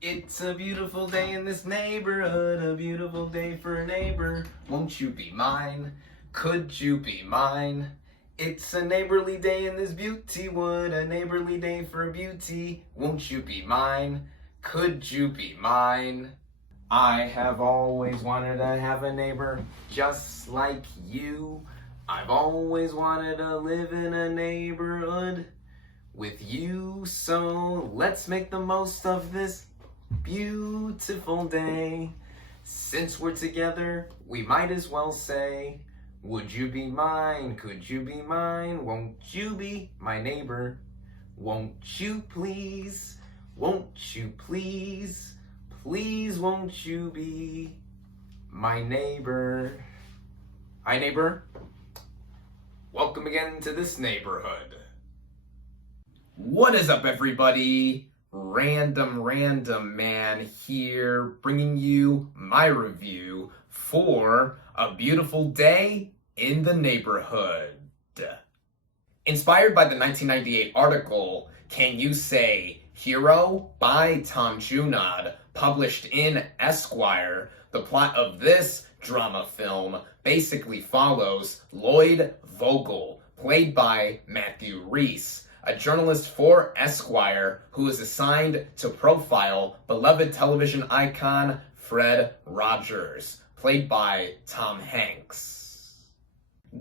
It's a beautiful day in this neighborhood, a beautiful day for a neighbor. Won't you be mine? Could you be mine? It's a neighborly day in this beauty wood, a neighborly day for beauty. Won't you be mine? Could you be mine? I have always wanted to have a neighbor just like you. I've always wanted to live in a neighborhood with you. So let's make the most of this beautiful day. Since we're together, we might as well say, would you be mine? Could you be mine? Won't you be my neighbor? Won't you please? Won't you please? Please won't you be my neighbor? Hi neighbor. Welcome again to this neighborhood. What is up everybody? Random Man here, bringing you my review for A Beautiful Day in the Neighborhood. Inspired by the 1998 article, Can You Say Hero by Tom Junod, published in Esquire, the plot of this drama film basically follows Lloyd Vogel, played by Matthew Rhys, a journalist for Esquire who is assigned to profile beloved television icon Fred Rogers, played by Tom Hanks.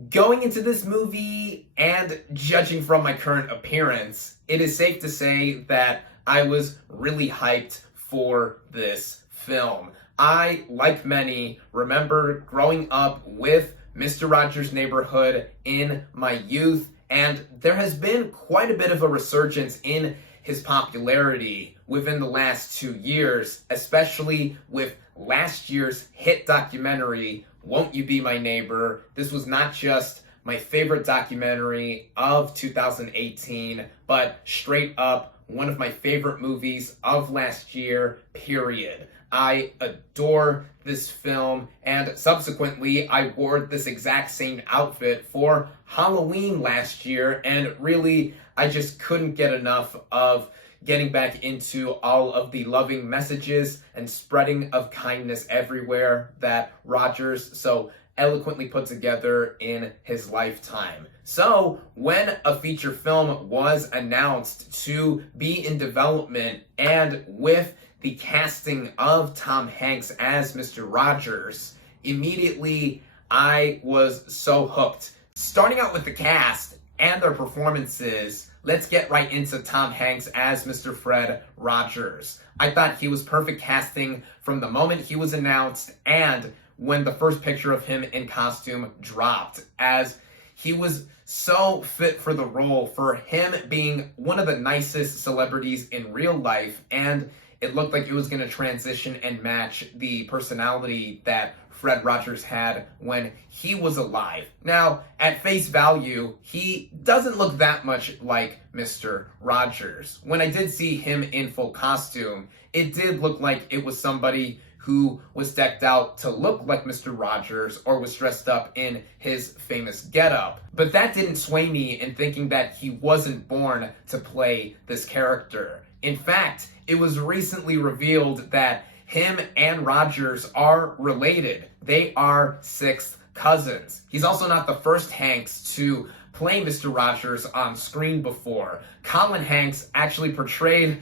Going into this movie, and judging from my current appearance, it is safe to say that I was really hyped for this film. I, like many, remember growing up with Mr. Rogers' Neighborhood in my youth, and there has been quite a bit of a resurgence in his popularity within the last 2 years, especially with last year's hit documentary, Won't You Be My Neighbor? This was not just my favorite documentary of 2018, but straight up one of my favorite movies of last year, period. I adore this film, and subsequently I wore this exact same outfit for Halloween last year, and really I just couldn't get enough of getting back into all of the loving messages and spreading of kindness everywhere that Rogers so eloquently put together in his lifetime. So, when a feature film was announced to be in development, and with the casting of Tom Hanks as Mr. Rogers, immediately I was so hooked. Starting out with the cast and their performances, let's get right into Tom Hanks as Mr. Fred Rogers. I thought he was perfect casting from the moment he was announced and when the first picture of him in costume dropped, as he was so fit for the role, for him being one of the nicest celebrities in real life, and it looked like it was going to transition and match the personality that Fred Rogers had when he was alive. Now, at face value, he doesn't look that much like Mr. Rogers. When I did see him in full costume, it did look like it was somebody who was decked out to look like Mr. Rogers or was dressed up in his famous getup. But that didn't sway me in thinking that he wasn't born to play this character. In fact, it was recently revealed that him and Rogers are related. They are sixth cousins. He's also not the first Hanks to play Mr. Rogers on screen before. Colin Hanks actually portrayed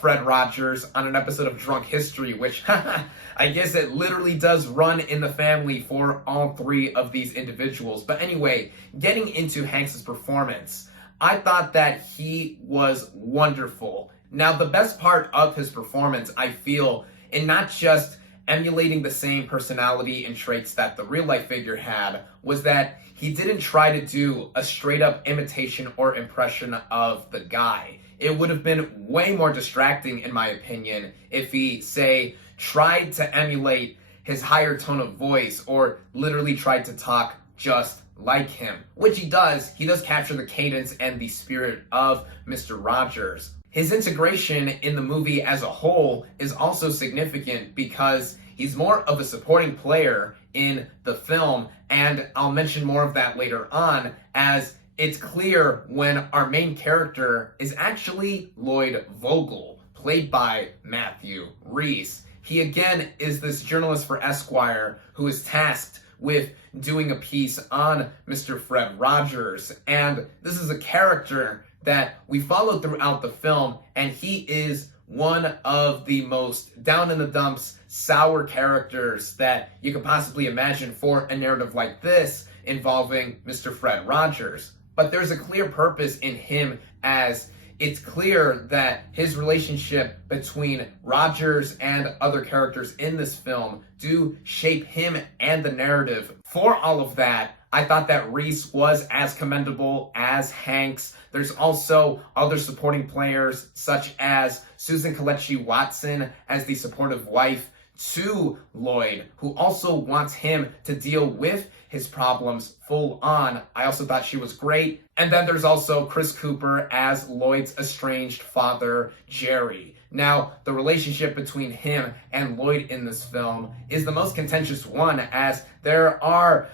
Fred Rogers on an episode of Drunk History, which I guess it literally does run in the family for all three of these individuals. But anyway, getting into Hanks' performance, I thought that he was wonderful. Now, the best part of his performance, I feel, in not just emulating the same personality and traits that the real-life figure had, was that he didn't try to do a straight-up imitation or impression of the guy. It would have been way more distracting, in my opinion, if he, say, tried to emulate his higher tone of voice or literally tried to talk just like him, which he does. He does capture the cadence and the spirit of Mr. Rogers. His integration in the movie as a whole is also significant because he's more of a supporting player in the film, and I'll mention more of that later on, as it's clear when our main character is actually Lloyd Vogel, played by Matthew Rhys. He again is this journalist for Esquire who is tasked with doing a piece on Mr. Fred Rogers. And this is a character that we followed throughout the film, and he is one of the most down-in-the-dumps, sour characters that you could possibly imagine for a narrative like this involving Mr. Fred Rogers. But there's a clear purpose in him, as it's clear that his relationship between Rogers and other characters in this film do shape him and the narrative. For all of that, I thought that Rhys was as commendable as Hanks. There's also other supporting players, such as Susan Kelechi Watson as the supportive wife to Lloyd, who also wants him to deal with his problems full on. I also thought she was great. And then there's also Chris Cooper as Lloyd's estranged father, Jerry. Now, the relationship between him and Lloyd in this film is the most contentious one, as there are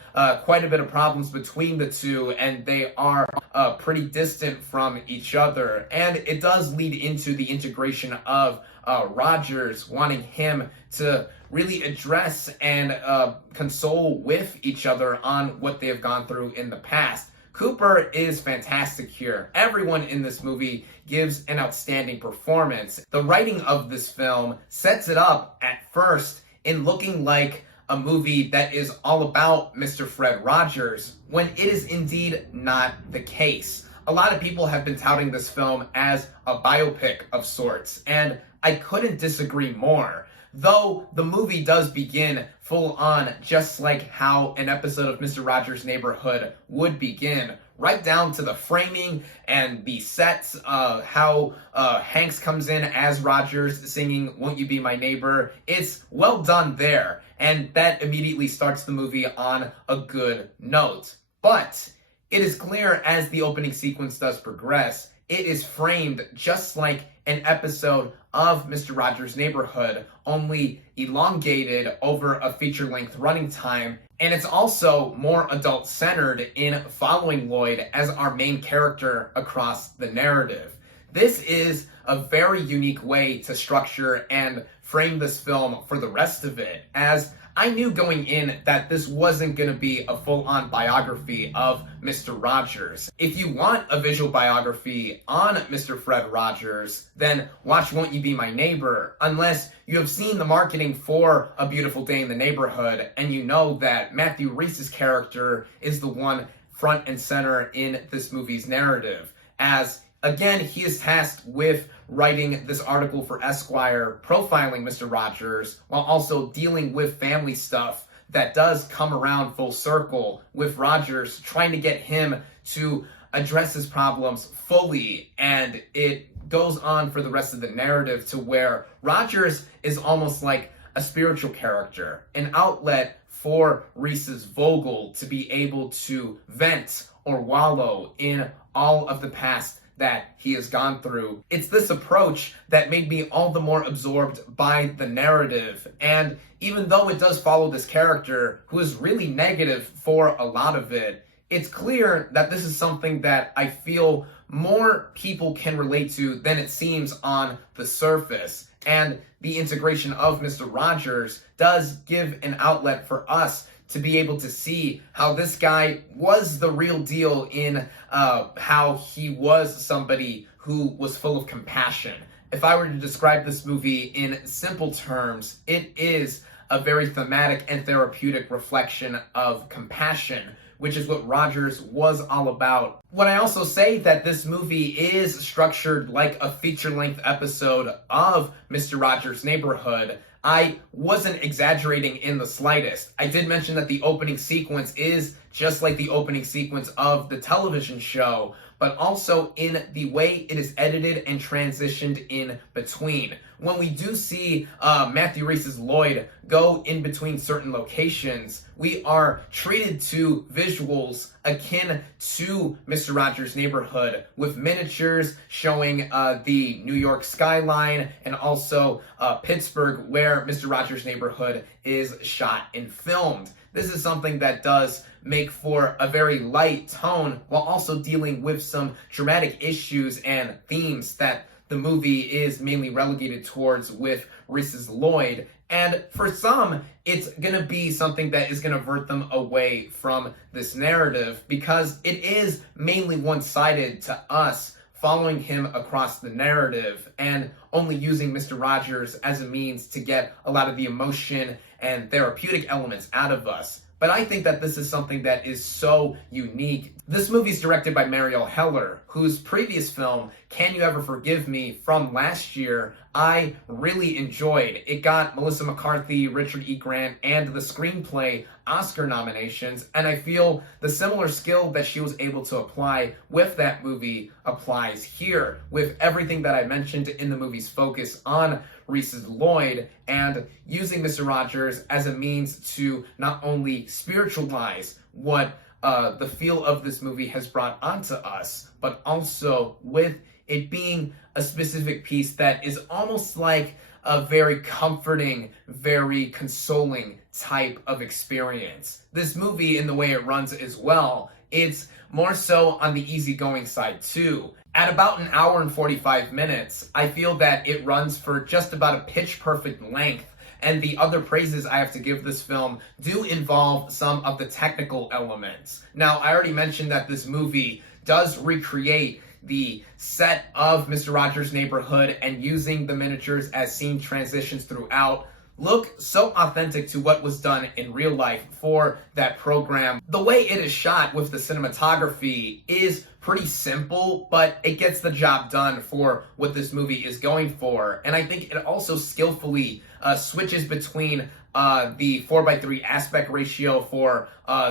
quite a bit of problems between the two, and they are pretty distant from each other. And it does lead into the integration of Rogers wanting him to really address and console with each other on what they have gone through in the past. Cooper is fantastic here. Everyone in this movie gives an outstanding performance. The writing of this film sets it up at first in looking like a movie that is all about Mr. Fred Rogers, when it is indeed not the case. A lot of people have been touting this film as a biopic of sorts, and I couldn't disagree more. Though the movie does begin full on just like how an episode of Mr. Rogers' Neighborhood would begin, right down to the framing and the sets, how Hanks comes in as Rogers singing "Won't You Be My Neighbor." It's well done there, and that immediately starts the movie on a good note. But it is clear as the opening sequence does progress, it is framed just like an episode of Mr. Rogers' Neighborhood, only elongated over a feature-length running time, and it's also more adult-centered in following Lloyd as our main character across the narrative. This is a very unique way to structure and frame this film for the rest of it, as I knew going in that this wasn't going to be a full-on biography of Mr. Rogers. If you want a visual biography on Mr. Fred Rogers, then watch Won't You Be My Neighbor, unless you have seen the marketing for A Beautiful Day in the Neighborhood and you know that Matthew Rhys's character is the one front and center in this movie's narrative, as again, he is tasked with writing this article for Esquire, profiling Mr. Rogers, while also dealing with family stuff that does come around full circle, with Rogers trying to get him to address his problems fully. And it goes on for the rest of the narrative to where Rogers is almost like a spiritual character, an outlet for Rhys's Vogel to be able to vent or wallow in all of the past that he has gone through. It's this approach that made me all the more absorbed by the narrative. And even though it does follow this character who is really negative for a lot of it, it's clear that this is something that I feel more people can relate to than it seems on the surface. And the integration of Mr. Rogers does give an outlet for us to be able to see how this guy was the real deal in how he was somebody who was full of compassion. If I were to describe this movie in simple terms, it is a very thematic and therapeutic reflection of compassion, which is what Rogers was all about. When I also say that this movie is structured like a feature-length episode of Mr. Rogers' Neighborhood, I wasn't exaggerating in the slightest. I did mention that the opening sequence is just like the opening sequence of the television show, but also in the way it is edited and transitioned in between. When we do see Matthew Rhys's Lloyd go in between certain locations, we are treated to visuals akin to Mr. Rogers' Neighborhood, with miniatures showing the New York skyline and also Pittsburgh, where Mr. Rogers' Neighborhood is shot and filmed. This is something that does make for a very light tone while also dealing with some dramatic issues and themes that the movie is mainly relegated towards with Reese's Lloyd. And for some, it's going to be something that is going to avert them away from this narrative because it is mainly one-sided to us, following him across the narrative and only using Mr. Rogers as a means to get a lot of the emotion and therapeutic elements out of us. But I think that this is something that is so unique. This movie is directed by Marielle Heller, whose previous film, Can You Ever Forgive Me, from last year, I really enjoyed. It got Melissa McCarthy, Richard E. Grant, and the screenplay Oscar nominations, and I feel the similar skill that she was able to apply with that movie applies here, with everything that I mentioned in the movie's focus on Reese's Lloyd and using Mr. Rogers as a means to not only spiritualize what the feel of this movie has brought onto us, but also with it being a specific piece that is almost like a very comforting, very consoling type of experience. This movie, in the way it runs as well, it's more so on the easygoing side too. At about an hour and 45 minutes, I feel that it runs for just about a pitch-perfect length, and the other praises I have to give this film do involve some of the technical elements. Now, I already mentioned that this movie does recreate the set of Mr. Rogers' Neighborhood and using the miniatures as scene transitions throughout look so authentic to what was done in real life for that program. The way it is shot with the cinematography is pretty simple, but it gets the job done for what this movie is going for. And I think it also skillfully switches between the 4:3 aspect ratio for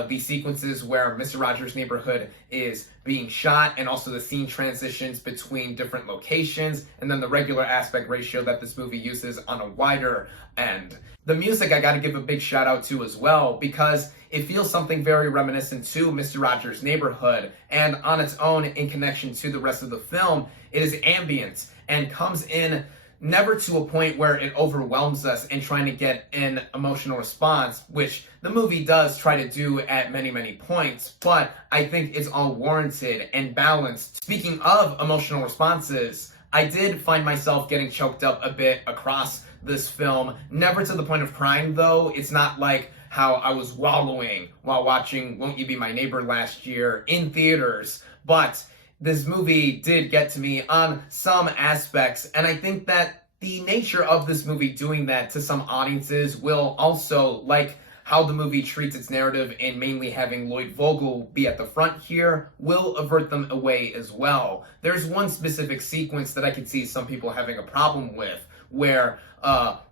the sequences where Mr. Rogers' Neighborhood is being shot, and also the scene transitions between different locations, and then the regular aspect ratio that this movie uses on a wider end. The music I gotta give a big shout out to as well, because it feels something very reminiscent to Mr. Rogers' Neighborhood, and on its own, in connection to the rest of the film, it is ambient and comes in never to a point where it overwhelms us in trying to get an emotional response, which the movie does try to do at many, many points, but I think it's all warranted and balanced. Speaking of emotional responses, I did find myself getting choked up a bit across this film, never to the point of crying though. It's not like how I was wallowing while watching Won't You Be My Neighbor last year in theaters, but this movie did get to me on some aspects, and I think that the nature of this movie doing that to some audiences will also, like how the movie treats its narrative and mainly having Lloyd Vogel be at the front here, will avert them away as well. There's one specific sequence that I can see some people having a problem with, where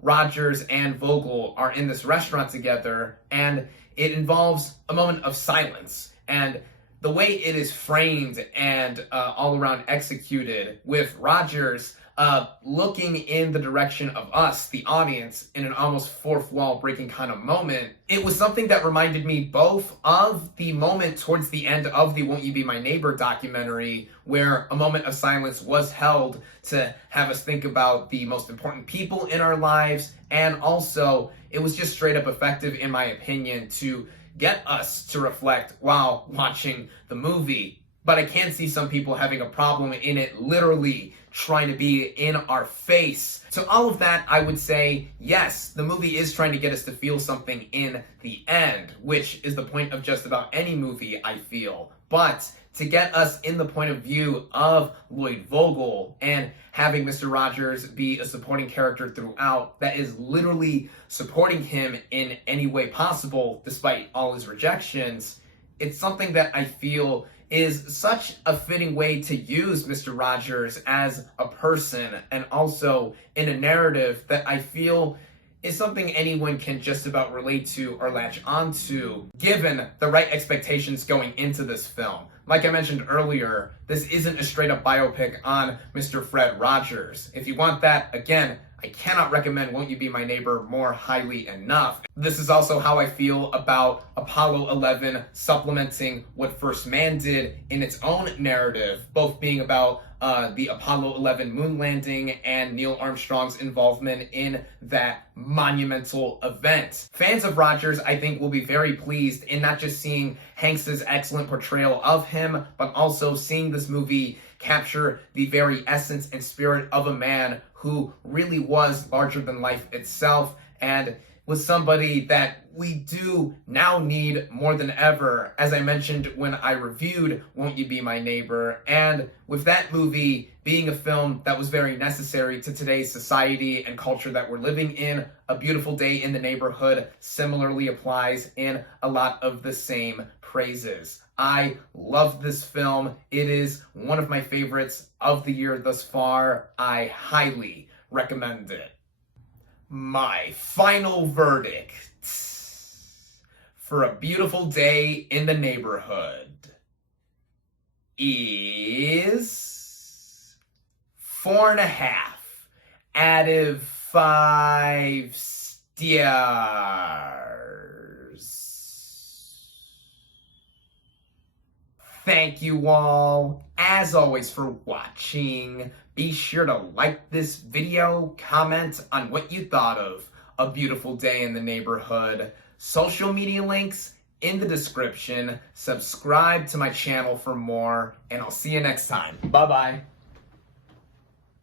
Rogers and Vogel are in this restaurant together, and it involves a moment of silence, and the way it is framed and all around executed, with Rogers looking in the direction of us, the audience, in an almost fourth wall breaking kind of moment, it was something that reminded me both of the moment towards the end of the Won't You Be My Neighbor documentary, where a moment of silence was held to have us think about the most important people in our lives, and also it was just straight up effective, in my opinion, to get us to reflect while watching the movie. But I can see some people having a problem in it literally trying to be in our face. So all of that, I would say, yes, the movie is trying to get us to feel something in the end, which is the point of just about any movie, I feel. But to get us in the point of view of Lloyd Vogel and having Mr. Rogers be a supporting character throughout that is literally supporting him in any way possible despite all his rejections, it's something that I feel is such a fitting way to use Mr. Rogers as a person, and also in a narrative that I feel is something anyone can just about relate to or latch onto, given the right expectations going into this film. Like I mentioned earlier, this isn't a straight up biopic on Mr. Fred Rogers. If you want that, again, I cannot recommend Won't You Be My Neighbor more highly enough. This is also how I feel about Apollo 11 supplementing what First Man did in its own narrative, both being about the Apollo 11 moon landing and Neil Armstrong's involvement in that monumental event. Fans of Rogers, I think, will be very pleased in not just seeing Hanks's excellent portrayal of him, but also seeing this movie capture the very essence and spirit of a man who really was larger than life itself, and was somebody that we do now need more than ever, as I mentioned when I reviewed Won't You Be My Neighbor. And with that movie being a film that was very necessary to today's society and culture that we're living in, A Beautiful Day in the Neighborhood similarly applies in a lot of the same praises. I love this film. It is one of my favorites of the year thus far. I highly recommend it. My final verdict for A Beautiful Day in the Neighborhood is 4.5 out of 5 stars. Thank you all, as always, for watching. Be sure to like this video, comment on what you thought of A Beautiful Day in the Neighborhood. Social media links in the description. Subscribe to my channel for more, and I'll see you next time. Bye-bye.